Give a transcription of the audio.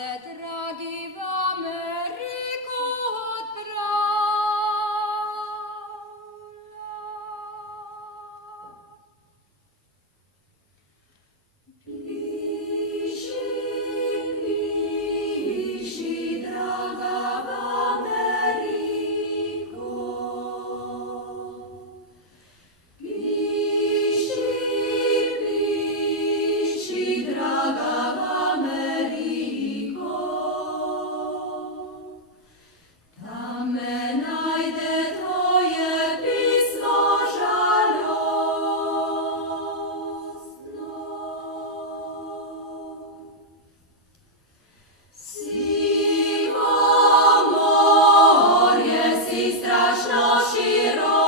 se dragi v Ameriku odpravlja. Piši, draga v Ameriku. Piši, draga v Ameriku. Tam me najde tvoje pismo žalostno. Sivo morje si strašno široko.